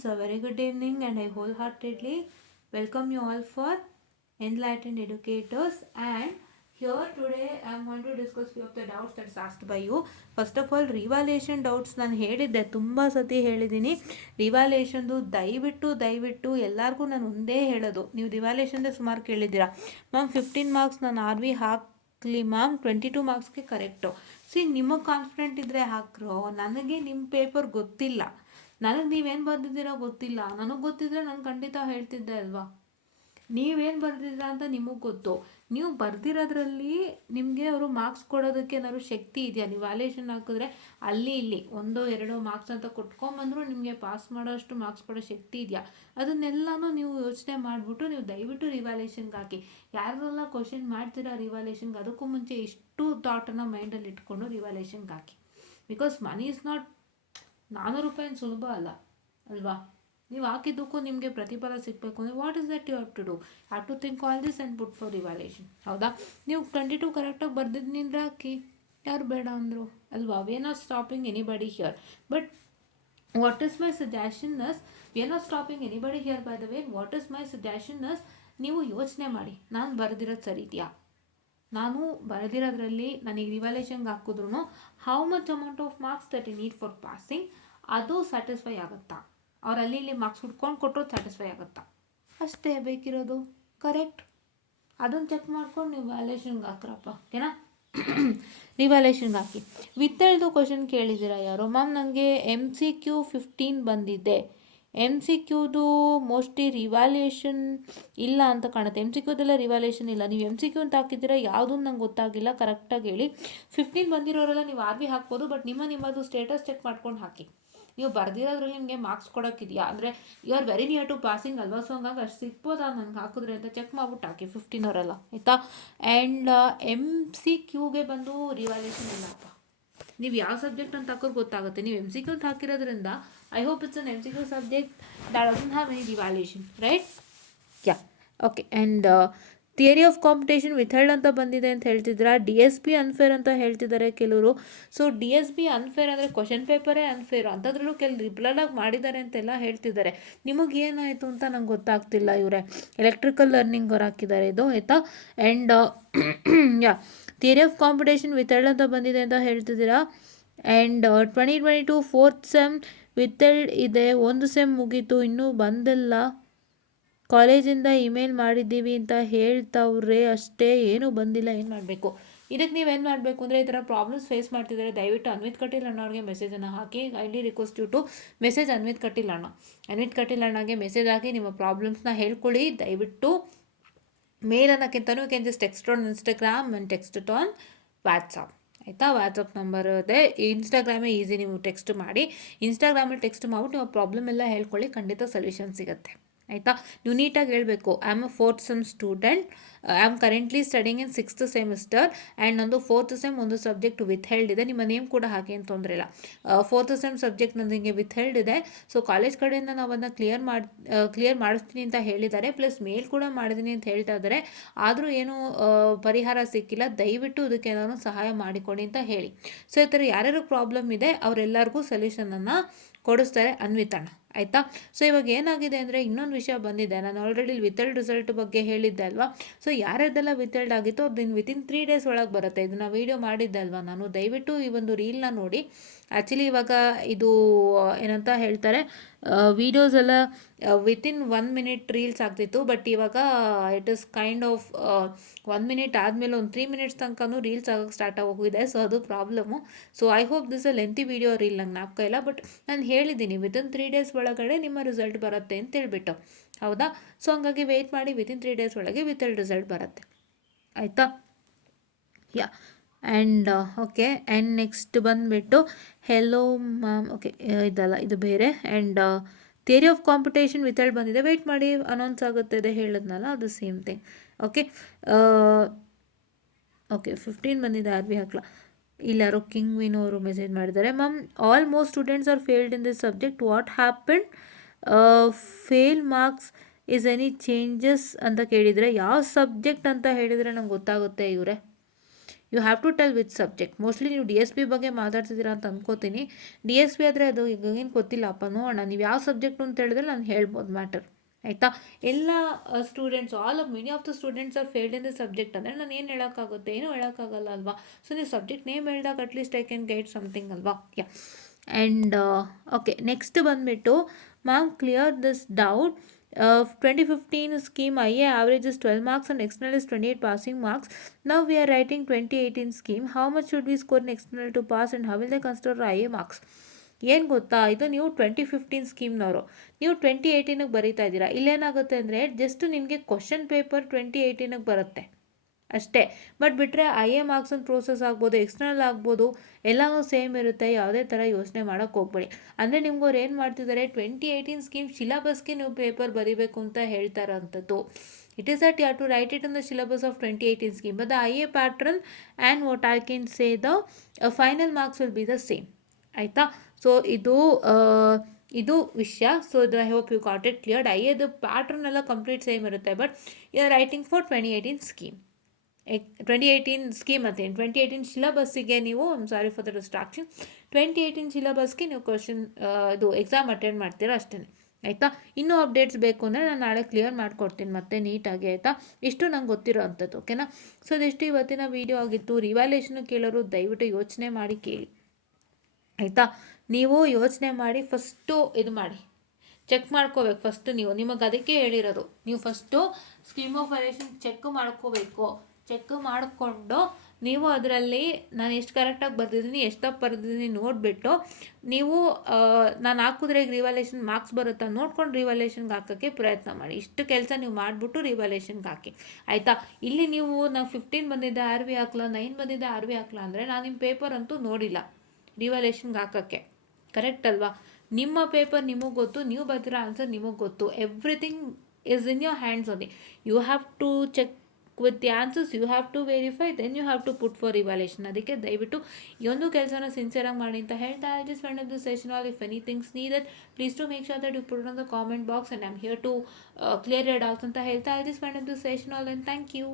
friends, a very good evening, and I wholeheartedly welcome you all for Enlightened Educators. And here today I am going to discuss few of the doubts that's asked by you. First of all, revaluation doubts ನಾನು ಹೇಳಿದ್ದೆ, ತುಂಬ ಸತಿ ಹೇಳಿದ್ದೀನಿ. ರಿವಾಲ್ಯೂಷನ್ದು ದಯವಿಟ್ಟು ಎಲ್ಲರಿಗೂ ನಾನು ಒಂದೇ ಹೇಳೋದು, ನೀವು ರಿವಾಲ್ಯೂಷನ್ದೇ ಸುಮಾರು ಕೇಳಿದ್ದೀರಾ ಮ್ಯಾಮ್. 15 ಮಾರ್ಕ್ಸ್ ನಾನು ಆರ್ ವಿ ಹಾಕಲಿ ಮ್ಯಾಮ್, 22 ಮಾರ್ಕ್ಸ್ಗೆ ಕರೆಕ್ಟು. ನಿಮಗೆ ಕಾನ್ಫಿಡೆಂಟ್ ಇದ್ದರೆ ಹಾಕ್ರೋ, ನನಗೆ ನಿಮ್ಮ ಪೇಪರ್ ಗೊತ್ತಿಲ್ಲ, ನನಗೆ ನೀವೇನು ಬರೆದಿದ್ದೀರೋ ಗೊತ್ತಿಲ್ಲ. ನನಗೆ ಗೊತ್ತಿದ್ರೆ ನಾನು ಖಂಡಿತ ಹೇಳ್ತಿದ್ದೆ ಅಲ್ವಾ. ನೀವೇನು ಬರೆದಿದ್ದೀರಾ ಅಂತ ನಿಮಗೆ ಗೊತ್ತು. ನೀವು ಬರೆದಿರೋದ್ರಲ್ಲಿ ನಿಮಗೆ ಅವರು ಮಾರ್ಕ್ಸ್ ಕೊಡೋದಕ್ಕೆ ಏನಾದ್ರು ಶಕ್ತಿ ಇದೆಯಾ? ನೀವು ವ್ಯಾಲ್ಯೂಯೇಷನ್ ಹಾಕಿದ್ರೆ ಅಲ್ಲಿ ಇಲ್ಲಿ 1-2 ಮಾರ್ಕ್ಸ್ ಅಂತ ಕೊಟ್ಕೊಂಬಂದರೂ ನಿಮಗೆ ಪಾಸ್ ಮಾಡೋಷ್ಟು ಮಾರ್ಕ್ಸ್ ಕೊಡೋ ಶಕ್ತಿ ಇದೆಯಾ? ಅದನ್ನೆಲ್ಲನೂ ನೀವು ಯೋಚನೆ ಮಾಡಿಬಿಟ್ಟು ನೀವು ದಯವಿಟ್ಟು ರಿವ್ಯಾಲ್ಯೂಯೇಷನ್ಗೆ ಹಾಕಿ. ಯಾರೆಲ್ಲ ಕ್ವಶನ್ ಮಾಡ್ತೀರಾ ರಿವ್ಯಾಲ್ಯೂಯೇಷನ್ಗೆ, ಅದಕ್ಕೂ ಮುಂಚೆ ಇಷ್ಟು ಥಾಟನ್ನು ಮೈಂಡಲ್ಲಿ ಇಟ್ಕೊಂಡು ರಿವ್ಯಾಲ್ಯೂಯೇಷನ್ಗೆ ಹಾಕಿ. ಬಿಕಾಸ್ ಮನಿ ಇಸ್ ನಾಟ್, 400 ರೂಪಾಯಿ ಸುಲಭ ಅಲ್ವಾ. ನೀವು ಹಾಕಿದ್ದಕ್ಕೂ ನಿಮಗೆ ಪ್ರತಿಫಲ ಸಿಗಬೇಕು ಅಂದರೆ what is that you have to do? Have to think all this and put for revaluation. ಹೌದಾ? ನೀವು 22 ಕರೆಕ್ಟಾಗಿ ಬರ್ದಿದ್ನಿಂದ್ರೆ ಹಾಕಿ, ಯಾರು ಬೇಡ ಅಂದರು ಅಲ್ವಾ. We are not stopping anybody here, but what is my suggestion is, we are not stopping anybody here by the way. What is my suggestion is, ನೀವು ಯೋಚನೆ ಮಾಡಿ, ನಾನು ಬರೆದಿರೋದು ಸರಿ ಇದೆಯಾ? ನಾನು ಬರೆದಿರೋದ್ರಲ್ಲಿ ನನಗೆ ರಿವ್ಯಾಲ್ಯೂಯೇಷನ್ಗೆ ಹಾಕಿದ್ರು how much amount of marks that you need for passing, ಅದು ಸ್ಯಾಟಿಸ್ಫೈ ಆಗುತ್ತಾ? ಅವ್ರು ಅಲ್ಲಿ ಇಲ್ಲಿ ಮಾರ್ಕ್ಸ್ ಹುಡ್ಕೊಂಡು ಕೊಟ್ಟರು ಸ್ಯಾಟಿಸ್ಫೈ ಆಗುತ್ತಾ? ಅಷ್ಟೇ ಬೇಕಿರೋದು. ಕರೆಕ್ಟ್, ಅದನ್ನು ಚೆಕ್ ಮಾಡ್ಕೊಂಡು ನೀವು ವ್ಯಾಲ್ಯೂಯೇಷನ್ಗೆ ಹಾಕ್ರಪ್ಪ, ಓಕೆನಾ. ರಿವ್ಯಾಲ್ಯೂಯೇಷನ್ಗೆ ಹಾಕಿ. ವಿತ್ತಳ್ದು ಕ್ವಶನ್ ಕೇಳಿದ್ದೀರಾ ಯಾರು? ಮ್ಯಾಮ್ ನನಗೆ MCQ 15 ಬಂದಿದೆ. MCQದು ಮೋಸ್ಟ್ಲಿ ರಿವ್ಯಾಲ್ಯೂಯೇಷನ್ ಇಲ್ಲ ಅಂತ ಕಾಣುತ್ತೆ. MCQದೆಲ್ಲ ರಿವ್ಯಾಲ್ಯೂಯೇಷನ್ ಇಲ್ಲ. ನೀವು MCQ ಅಂತ ಹಾಕಿದ್ದೀರಾ, ಯಾವುದೂ ನಂಗೆ ಗೊತ್ತಾಗಿಲ್ಲ, ಕರೆಕ್ಟಾಗಿ ಹೇಳಿ. 15 ಬಂದಿರೋರೆಲ್ಲ ನೀವು ಆರ್ ವಿ ಹಾಕ್ಬೋದು, ಬಟ್ ನಿಮ್ಮದು ಸ್ಟೇಟಸ್ ಚೆಕ್ ಮಾಡ್ಕೊಂಡು ಹಾಕಿ. ನೀವು ಬರ್ದಿರೋದ್ರಲ್ಲಿ ನಿಮಗೆ ಮಾರ್ಕ್ಸ್ ಕೊಡೋಕ್ಕಿದೆಯಾ ಅಂದರೆ you are very near to passing ಅಲ್ವಾ. ಸೊ ಹಂಗಾಗಿ ಅಷ್ಟು ಸಿಗ್ಬೋದಾ ನನಗೆ ಹಾಕಿದ್ರೆ ಅಂತ ಚೆಕ್ ಮಾಡ್ಬಿಟ್ಟು ಹಾಕಿ 15 ಅವರೆಲ್ಲ, ಆಯಿತಾ. ಆ್ಯಂಡ್ MCQಗೆ ಬಂದು ರಿವ್ಯಾಲ್ಯೂಯೇಷನ್ ಇಲ್ಲಪ್ಪ. ನೀವು ಯಾವ ಸಬ್ಜೆಕ್ಟ್ ಅಂತ ಹಾಕೋದು ಗೊತ್ತಾಗುತ್ತೆ. ನೀವು MCQ ಅಂತ ಹಾಕಿರೋದ್ರಿಂದ I hope it's an MCQ subject that doesn't have any revaluation, right? Yeah, okay. And theory of competition withheld ಅಂತ ಬಂದಿದೆ ಅಂತ ಹೇಳ್ತಿದ್ದೀರಾ. DSP ಅನ್ಫೇರ್ ಅಂತ ಹೇಳ್ತಿದ್ದಾರೆ ಕೆಲವರು. ಸೊ DSP ಅನ್ಫೇರ್ ಅಂದರೆ ಕ್ವಶನ್ ಪೇಪರೇ ಅನ್ಫೇರ್, ಅಂಥದ್ರಲ್ಲೂ ಕೆಲವು ಲಿಬ್ರಲಾಗಿ ಮಾಡಿದ್ದಾರೆ ಅಂತೆಲ್ಲ ಹೇಳ್ತಿದ್ದಾರೆ. ನಿಮಗೇನಾಯಿತು ಅಂತ ನಂಗೆ ಗೊತ್ತಾಗ್ತಿಲ್ಲ. ಇವರೇ ಎಲೆಕ್ಟ್ರಿಕಲ್ ಲರ್ನಿಂಗ್ ಅವ್ರು ಹಾಕಿದ್ದಾರೆ ಇದು, ಆಯಿತಾ. And yeah, theory of competition withheld ಅಂತ ಬಂದಿದೆ ಅಂತ ಹೇಳ್ತಿದ್ದೀರಾ. ಆ್ಯಂಡ್ 2022 4th ಸೆಮ್ ವಿಥಲ್ಡ್ ಇದೆ. 1 ಸೆಮ್ ಮುಗೀತು, ಇನ್ನೂ ಬಂದಿಲ್ಲ. ಕಾಲೇಜಿಂದ ಇಮೇಲ್ ಮಾಡಿದ್ದೀವಿ ಅಂತ ಹೇಳ್ತಾವ್ರೆ, ಅಷ್ಟೇ, ಏನೂ ಬಂದಿಲ್ಲ. ಏನು ಮಾಡಬೇಕು ಇದಕ್ಕೆ? ನೀವೇನು ಮಾಡಬೇಕು ಅಂದರೆ, ಈ ಥರ ಪ್ರಾಬ್ಲಮ್ಸ್ ಫೇಸ್ ಮಾಡ್ತಿದ್ದಾರೆ, ದಯವಿಟ್ಟು ಅನ್ವಿತ್ ಕಟೀಲ್ ಅಣ್ಣವ್ರಿಗೆ ಮೆಸೇಜನ್ನು ಹಾಕಿ. I'll request you to message Anvith Kateel ಅಣ್ಣಗೆ ಮೆಸೇಜ್ ಹಾಕಿ ನಿಮ್ಮ ಪ್ರಾಬ್ಲಮ್ಸ್ನ ಹೇಳ್ಕೊಳ್ಳಿ. ದಯವಿಟ್ಟು ಮೇಲ್ ಅನ್ನೋಕ್ಕಿಂತನೂ you can just text on Instagram and text it on WhatsApp, ಆಯಿತಾ. ವಾಟ್ಸಪ್ ನಂಬರ್ ಇದೆ, ಇನ್ಸ್ಟಾಗ್ರಾಮೇ ಈಸಿ. ನೀವು ಟೆಕ್ಸ್ಟ್ ಮಾಡಿ, ಇನ್ಸ್ಟಾಗ್ರಾಮಲ್ಲಿ ಟೆಕ್ಸ್ಟ್ ಮಾಡ್ಬಿಟ್ಟು ನೀವು ಪ್ರಾಬ್ಲಮ್ ಎಲ್ಲ ಹೇಳ್ಕೊಳ್ಳಿ, ಖಂಡಿತ ಸೊಲ್ಯೂಷನ್ ಸಿಗುತ್ತೆ, ಆಯಿತಾ. ನೀವು ನೀಟಾಗಿ ಹೇಳಬೇಕು, I am a 4th sem student, I am currently studying in 6th semester and ನಂದು 4th ಸೆಮ್ ಒಂದು ಸಬ್ಜೆಕ್ಟ್ ವಿಥೆಲ್ಡ್ ಇದೆ. ನಿಮ್ಮ ನೇಮ್ ಕೂಡ ಹಾಕಿ, ಏನು ತೊಂದರೆ ಇಲ್ಲ. 4th ಸೆಮ್ ಸಬ್ಜೆಕ್ಟ್ ನನಗೆ ವಿಥೆಲ್ಡ್ ಇದೆ. ಸೊ ಕಾಲೇಜ್ ಕಡೆಯಿಂದ ನಾವು ಅದನ್ನ ಕ್ಲಿಯರ್ ಮಾಡಿಸ್ತೀನಿ ಅಂತ ಹೇಳಿದ್ದಾರೆ, ಪ್ಲಸ್ ಮೇಲ್ ಕೂಡ ಮಾಡಿದ್ದೀನಿ ಅಂತ ಹೇಳ್ತಾ ಇದ್ದಾರೆ. ಆದರೂ ಏನೂ ಪರಿಹಾರ ಸಿಕ್ಕಿಲ್ಲ. ದಯವಿಟ್ಟು ಇದಕ್ಕೆ ನಾನು ಸಹಾಯ ಮಾಡಿಕೊಡಿ ಅಂತ ಹೇಳಿ. ಸೊ ಈ ಥರ ಯಾರ್ಯಾರು ಪ್ರಾಬ್ಲಮ್ ಇದೆ ಅವರೆಲ್ಲರಿಗೂ ಸೊಲ್ಯೂಷನನ್ನು ಕೊಡಿಸ್ತಾರೆ ಅನ್ವಿತಣ್ಣ, ಆಯಿತಾ. ಸೊ ಇವಾಗ ಏನಾಗಿದೆ ಅಂದರೆ, ಇನ್ನೊಂದು ವಿಷಯ ಬಂದಿದೆ. ನಾನು ಆಲ್ರೆಡಿ ವಿಥಲ್ಡ್ ರಿಸಲ್ಟ್ ಬಗ್ಗೆ ಹೇಳಿದ್ದೆ ಅಲ್ವಾ. ಸೊ ಯಾರ್ಯಾರ್ದೆಲ್ಲ ವಿಥಲ್ಡ್ ಆಗಿತ್ತು ಅದು ವಿತಿನ್ 3 days ಒಳಗೆ ಬರುತ್ತೆ. ಇದನ್ನು ವೀಡಿಯೋ ಮಾಡಿದ್ದೆ ಅಲ್ವಾ ನಾನು. ದಯವಿಟ್ಟು ಈ ಒಂದು ರೀಲ್ನ ನೋಡಿ. ಆ್ಯಕ್ಚುಲಿ ಇವಾಗ ಇದು ಏನಂತ ಹೇಳ್ತಾರೆ, ವೀಡಿಯೋಸ್ ಎಲ್ಲ ವಿತಿನ್ 1 minute ರೀಲ್ಸ್ ಆಗ್ತಿತ್ತು, ಬಟ್ ಇವಾಗ it is kind of 1 minute ಆದಮೇಲೆ ಒಂದು 3 minutes ತನಕನೂ ರೀಲ್ಸ್ ಆಗೋಕ್ಕೆ ಸ್ಟಾರ್ಟ್ ಆಗೋಗಿದೆ. ಸೊ ಅದು problem. So I hope this a lengthy video reel ನಂಗೆ ಜ್ಞಾಪಕ ಇಲ್ಲ, ಬಟ್ ನಾನು ಹೇಳಿದ್ದೀನಿ ವಿತಿನ್ 3 days ಒಳಗಡೆ ನಿಮ್ಮ ರಿಸಲ್ಟ್ ಬರುತ್ತೆ ಅಂತ ಹೇಳ್ಬಿಟ್ಟು, ಹೌದಾ. ಸೊ ಹಂಗಾಗಿ ವೆಯ್ಟ್ ಮಾಡಿ, ವಿತಿನ್ 3 days ಒಳಗೆ ವಿಥಲ್ಡ್ ರಿಸಲ್ಟ್ ಬರುತ್ತೆ, ಆಯಿತಾ. ಯಾ, ಆ್ಯಂಡ್ ಓಕೆ. ಆ್ಯಂಡ್ ನೆಕ್ಸ್ಟ್ ಬಂದುಬಿಟ್ಟು ಹೆಲೋ ಮ್ಯಾಮ್, ಓಕೆ ಇದಲ್ಲ, ಇದು ಬೇರೆ. ಆ್ಯಂಡ್ ಥಿಯರಿ ಆಫ್ ಕಾಂಪಿಟೇಷನ್ ವಿಥಲ್ಡ್ ಬಂದಿದೆ, ವೆಯ್ಟ್ ಮಾಡಿ, ಅನೌನ್ಸ್ ಆಗುತ್ತೆ, ಇದೆ ಹೇಳಿದ್ನಲ್ಲ, ಅದು ಸೇಮ್ ಥಿಂಗ್. ಓಕೆ ಓಕೆ 15 ಬಂದಿದೆ, ಆರ್ ವಿ ಹಾಕ್ಲಾ. ಇಲ್ಲಾರೋ ಕಿಂಗ್ ವಿನ್ ಅವರು ಮೆಸೇಜ್ ಮಾಡಿದ್ದಾರೆ. Ma'am, all most students are failed in this subject, what happen? Fail marks is any changes ಅಂತ ಕೇಳಿದರೆ, ಯಾವ ಸಬ್ಜೆಕ್ಟ್ ಅಂತ ಹೇಳಿದರೆ ನಂಗೆ ಗೊತ್ತಾಗುತ್ತೆ ಇವರೇ. You have to tell with subject. Mostly ನೀವು ಡಿ ಎಸ್ ಪಿ ಬಗ್ಗೆ ಮಾತಾಡ್ತಿದ್ದೀರಾ ಅಂತ ಅಂದ್ಕೋತೀನಿ. ಡಿ ಎಸ್ ಪಿ ಆದರೆ ಅದು ಈಗ ಏನು ಗೊತ್ತಿಲ್ಲಪ್ಪ, ನೋಡೋಣ ನೀವು ಯಾವ ಸಬ್ಜೆಕ್ಟು ಅಂತ ಹೇಳಿದ್ರೆ ನಾನು ಹೇಳ್ಬೋದು ಮ್ಯಾಟರ್. ಆಯಿತಾ? ಎಲ್ಲ students, many of the students are failed in the subject ಅಂದರೆ ನಾನು ಏನು ಹೇಳೋಕ್ಕಾಗುತ್ತೆ, ಏನೂ ಹೇಳೋಕ್ಕಾಗಲ್ಲ ಅಲ್ವಾ. ಸೊ ನೀವು ಸಬ್ಜೆಕ್ಟ್ ನೇಮ್ ಹೇಳಿದಾಗ at least I can guide something ಅಲ್ವಾ. ಯಾ. ಆ್ಯಂಡ್ ಓಕೆ, ನೆಕ್ಸ್ಟ್ ಬಂದುಬಿಟ್ಟು ma'am clear this doubt. 2015 scheme IA average is 12 marks and external is 28 passing marks. Now we are writing 2018 scheme. How much should we score in external to pass and how will they consider IA marks? ಏನು ಗೊತ್ತಾ, ಇದು ನೀವು 2015 ಸ್ಕೀಮ್ನವರು, ನೀವು 2018ಗೆ ಬರೀತಾ ಇದ್ದೀರಾ. ಇಲ್ಲೇನಾಗುತ್ತೆ ಅಂದರೆ just ನಿಮಗೆ question paper 2018ಗೆ ಬರುತ್ತೆ ಅಷ್ಟೇ. ಬಟ್ ಬಿಟ್ಟರೆ IA ಮಾರ್ಕ್ಸ್ ಒಂದು ಪ್ರೋಸೆಸ್ ಆಗ್ಬೋದು, ಎಕ್ಸ್ಟರ್ನಲ್ ಆಗ್ಬೋದು, ಎಲ್ಲನೂ ಸೇಮ್ ಇರುತ್ತೆ. ಯಾವುದೇ ಥರ ಯೋಚನೆ ಮಾಡೋಕ್ಕೆ ಹೋಗ್ಬೇಡಿ. ಅಂದರೆ ನಿಮ್ಗವ್ರು ಏನು ಮಾಡ್ತಿದ್ದಾರೆ, 2018 ಸ್ಕೀಮ್ ಸಿಲಬಸ್ಗೆ ನೀವು ಪೇಪರ್ ಬರೀಬೇಕು ಅಂತ ಹೇಳ್ತಾ ಇರೋಂಥದ್ದು. It is that you have to write it in the syllabus of 2018 scheme. But the IA pattern and what I can say, the final marks will be the same. ಆಯಿತಾ? So ಇದು ವಿಷಯ. So I hope you got it cleared. IAದು pattern ಎಲ್ಲ complete same ಇರುತ್ತೆ. But you are writing for 2018 scheme. 2018 scheme ಅಂತ 2018 ಸಿಲಬಸ್ಸಿಗೆ ನೀವು, sorry for the distraction, 2018 ಸಿಲಬಸ್ಗೆ ನೀವು ಇದು ಎಕ್ಸಾಮ್ ಅಟೆಂಡ್ ಮಾಡ್ತೀರಾ ಅಷ್ಟೇ. ಆಯಿತಾ? ಇನ್ನೂ ಅಪ್ಡೇಟ್ಸ್ ಬೇಕು ಅಂದರೆ ನಾನು ನಾಳೆ ಕ್ಲಿಯರ್ ಮಾಡಿಕೊಡ್ತೀನಿ ಮತ್ತೆ ನೀಟಾಗಿ. ಆಯಿತಾ? ಇಷ್ಟು ನಂಗೆ ಗೊತ್ತಿರೋ ಅಂಥದ್ದು. ಓಕೆನಾ? ಸೊ ಇದಿಷ್ಟು ಇವತ್ತಿನ ವೀಡಿಯೋ ಆಗಿತ್ತು. ರಿವ್ಯಾಲ್ಯೂಯೇಷನ್ ಕೇಳೋರು ದಯವಿಟ್ಟು ಯೋಚನೆ ಮಾಡಿ ಕೇಳಿ. ಆಯಿತಾ? ನೀವು ಯೋಚನೆ ಮಾಡಿ ಫಸ್ಟು ಇದು ಮಾಡಿ, ಚೆಕ್ ಮಾಡ್ಕೋಬೇಕು ಫಸ್ಟು. ನಿಮಗೆ ಅದಕ್ಕೆ ಹೇಳಿರೋದು, ನೀವು first scheme of valuation check ಮಾಡ್ಕೋಬೇಕು. ಚೆಕ್ ಮಾಡಿಕೊಂಡು ನೀವು ಅದರಲ್ಲಿ ನಾನು ಎಷ್ಟು ಕರೆಕ್ಟಾಗಿ ಬರೆದಿದ್ದೀನಿ, ಎಷ್ಟು ತಪ್ಪು ಬರೆದಿದ್ದೀನಿ ನೋಡಿಬಿಟ್ಟು ನೀವು ನಾನು ಹಾಕಿದ್ರೆ ರಿವ್ಯಾಲ್ಯೂಯೇಷನ್ ಮಾರ್ಕ್ಸ್ ಬರುತ್ತಾ ನೋಡ್ಕೊಂಡು ರಿವ್ಯಾಲ್ಯೂಯೇಷನ್ಗೆ ಹಾಕೋಕ್ಕೆ ಪ್ರಯತ್ನ ಮಾಡಿ. ಇಷ್ಟು ಕೆಲಸ ನೀವು ಮಾಡಿಬಿಟ್ಟು ರಿವ್ಯಾಲ್ಯೂಯೇಷನ್ಗೆ ಹಾಕಿ. ಆಯಿತಾ? ಇಲ್ಲಿ ನೀವು ನಾವು 15 ಬಂದಿದ್ದೆ ಆರ್ ವಿ ಹಾಕ್ಲಾ, 9 ಬಂದಿದ್ದೆ ಆರ್ ವಿ ಹಾಕ್ಲಾ ಅಂದರೆ ನಾನು ನಿಮ್ಮ ಪೇಪರ್ ಅಂತೂ ನೋಡಿಲ್ಲ ರಿವ್ಯಾಲ್ಯೂಯೇಷನ್ಗೆ ಹಾಕೋಕ್ಕೆ. ಕರೆಕ್ಟ್ ಅಲ್ವಾ? ನಿಮ್ಮ ಪೇಪರ್ ನಿಮಗೆ ಗೊತ್ತು, ನೀವು ಬರ್ತಿರೋ ಆನ್ಸರ್ ನಿಮಗೆ ಗೊತ್ತು. Everything is in your hands only. You have to check with the answers, you have to verify, then you have to put for evaluation. ಅದಕ್ಕೆ ದಯವಿಟ್ಟು ಈ ಒಂದು ಕೆಲಸನ ಸಿನ್ಸಿಯರಾಗಿ ಮಾಡಿ ಅಂತ ಹೇಳ್ತಾ, I just wind up the session. All if anything's needed, please do make sure that you put it on the comment box and I'm here to clear your doubts ಅಂತ ಹೇಳ್ತಾ, I just wind up the session all and thank you.